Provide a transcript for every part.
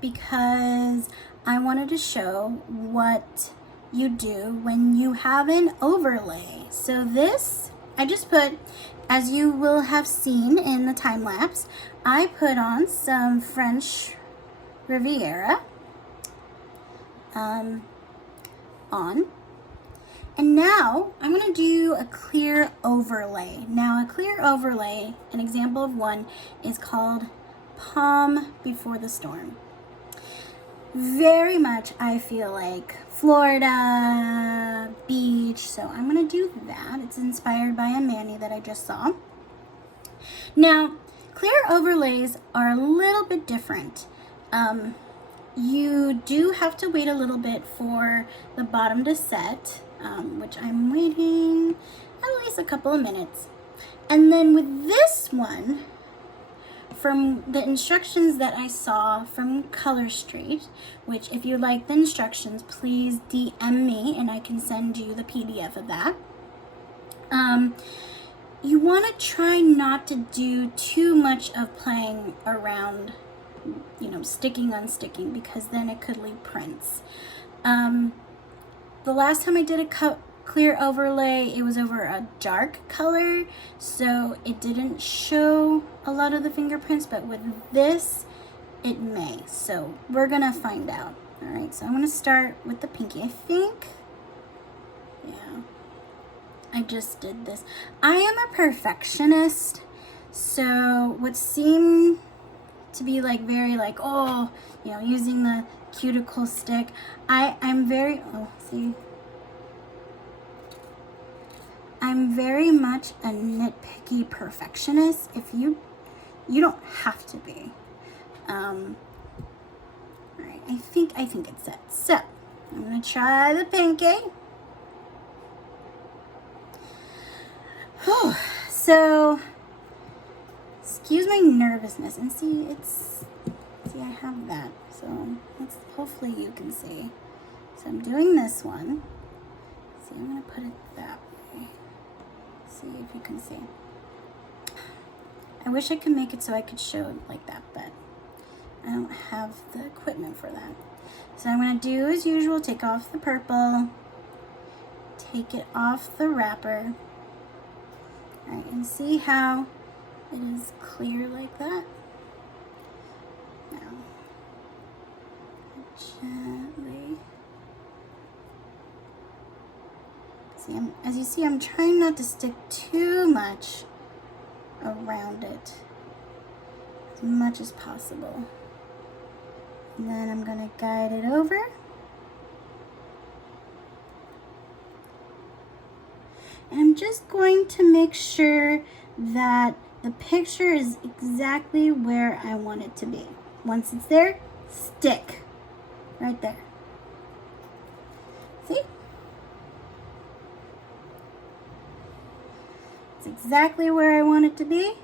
because I wanted to show what you do when you have an overlay. So this, I just put, as you will have seen in the time lapse, I put on some French Riviera on. And now I'm going to do a clear overlay. Now a clear overlay, an example of one, is called Palm Before the Storm. Very much I feel like Florida, beach, so I'm going to do that. It's inspired by a mani that I just saw. Now, clear overlays are a little bit different. You do have to wait a little bit for the bottom to set, which I'm waiting at least a couple of minutes. And then with this one, from the instructions that I saw from Color Street, which if you like the instructions, please DM me and I can send you the PDF of that. You want to try not to do too much of playing around, you know, sticking, unsticking, because then it could leave prints. The last time I did a clear overlay, it was over a dark color, so it didn't show a lot of the fingerprints, but with this, it may. So we're gonna find out. All right, so I'm gonna start with the pinky, I think. Yeah, I just did this. I am a perfectionist, so what seemed to be like very like, oh, you know, using the cuticle stick, I'm very, oh, see, I'm very much a nitpicky perfectionist. If you don't have to be. All right, I think it's set. So I'm gonna try the pinky. Whew. So excuse my nervousness, and see, I have that, so let's, hopefully you can see. So I'm doing this one. See, I'm gonna put it that way. See if you can see. I wish I could make it so I could show it like that, but I don't have the equipment for that. So I'm gonna do as usual, take off the purple, take it off the wrapper. All right, and see how it is clear like that. Now, gently. See, as you see, I'm trying not to stick too much around it, as much as possible. And then I'm gonna guide it over. And I'm just going to make sure that the picture is exactly where I want it to be. Once it's there, stick right there. See? It's exactly where I want it to be.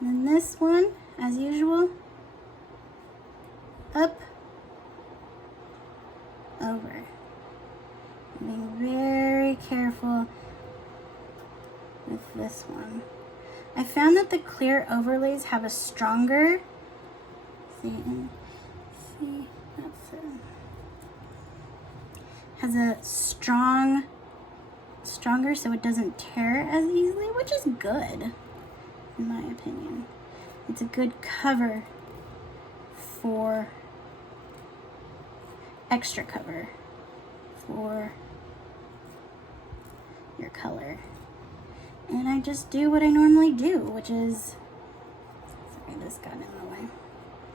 And then this one, as usual, up, over. Being very careful with this one. I found that the clear overlays have a stronger, that's it. Has a stronger, so it doesn't tear as easily, which is good, in my opinion. It's a good cover for extra cover for your color. And I just do what I normally do, which is, sorry, this got in the way.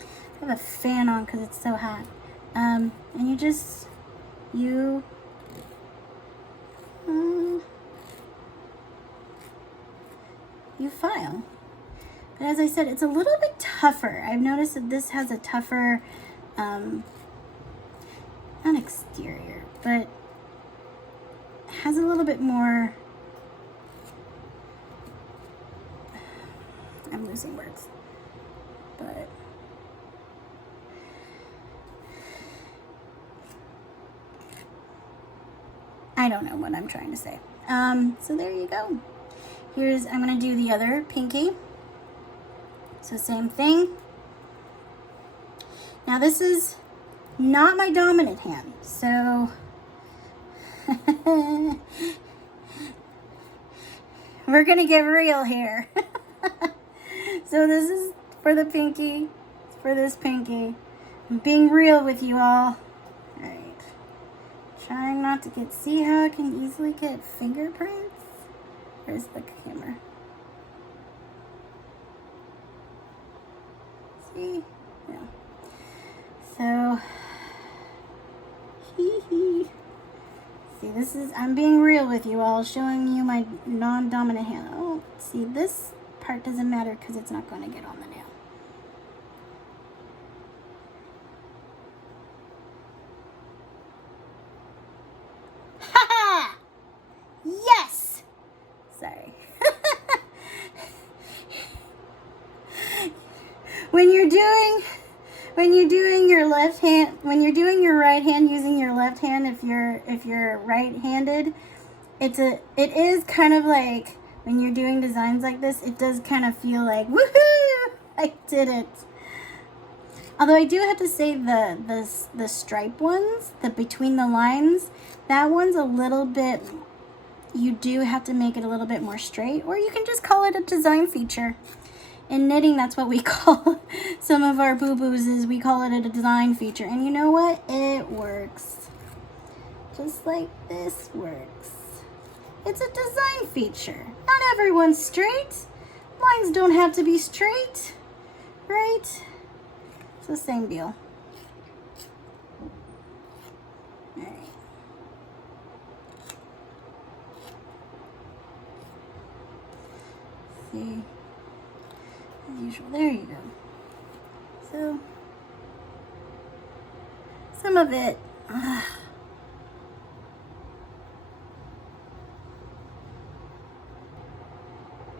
I have a fan on because it's so hot. And you file. But as I said, it's a little bit tougher. I've noticed that this has a tougher, not exterior, but has a little bit more, I'm losing words, but I don't know what I'm trying to say. So there you go. I'm gonna do the other pinky. So same thing. Now this is not my dominant hand, so we're gonna get real here. So this is for the pinky, it's for this pinky. I'm being real with you all. Alright. Trying not to see how I can easily get fingerprints? Where's the camera? See? Yeah. So, see, this is, I'm being real with you all, showing you my non-dominant hand. Oh, see, this part doesn't matter because it's not going to get on the nail. Ha-ha! Yes! Sorry. When you're doing your left hand, when you're doing your right hand using your left hand, if you're right-handed, it is kind of like when you're doing designs like this, it does kind of feel like woohoo, I did it. Although I do have to say the stripe ones, the between the lines, that one's a little bit, you do have to make it a little bit more straight, or you can just call it a design feature. In knitting, that's what we call some of our boo-boos, is we call it a design feature. And you know what? It works. Just like this works. It's a design feature. Not everyone's straight. Lines don't have to be straight, right? It's the same deal. All right. See? As usual. There you go. So, some of it,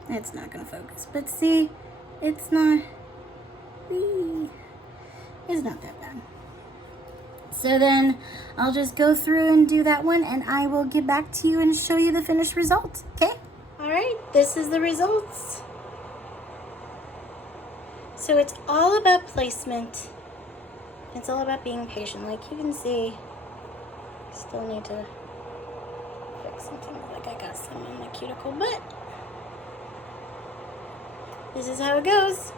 it's not going to focus. But see, it's not that bad. So then I'll just go through and do that one, and I will get back to you and show you the finished result, okay? All right, this is the results. So it's all about placement. It's all about being patient. Like you can see, still need to fix something. Like I got some in the cuticle, but this is how it goes.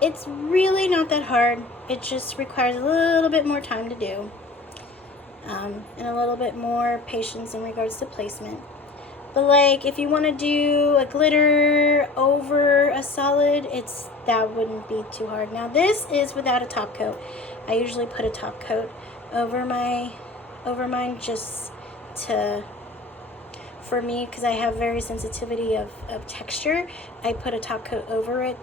It's really not that hard. It just requires a little bit more time to do, and a little bit more patience in regards to placement. But like if you want to do a glitter over a solid, that wouldn't be too hard. Now this is without a top coat. I usually put a top coat over mine just for me, because I have very sensitivity of texture. I put a top coat over it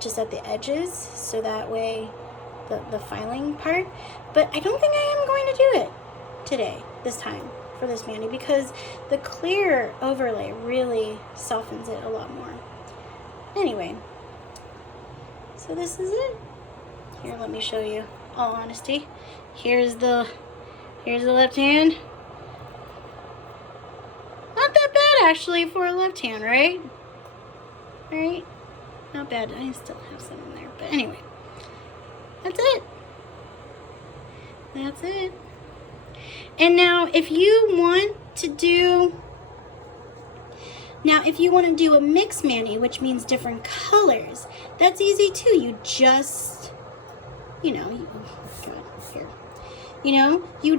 just at the edges, so that way the filing part. But I don't think I am going to do it today, this time, for this mani, because the clear overlay really softens it a lot more. Anyway, so this is it. Here, let me show you, all honesty. Here's the left hand. Not that bad actually for a left hand, right? Right? Not bad. I still have some in there, but anyway, that's it. That's it. And now if you want to do a mix mani, which means different colors, that's easy too. You just, you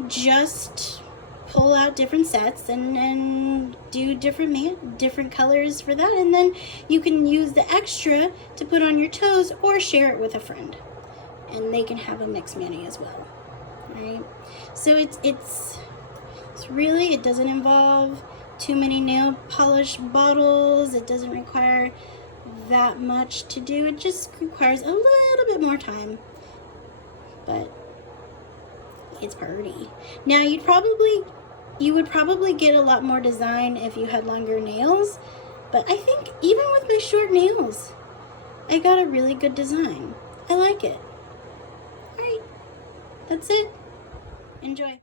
just pull out different sets and do different colors for that, and then you can use the extra to put on your toes or share it with a friend, and they can have a mix mani as well. Right? So it's really, it doesn't involve too many nail polish bottles. It doesn't require that much to do. It just requires a little bit more time, but it's pretty. Now you would probably get a lot more design if you had longer nails, but I think even with my short nails, I got a really good design. I like it. All right, that's it. Enjoy.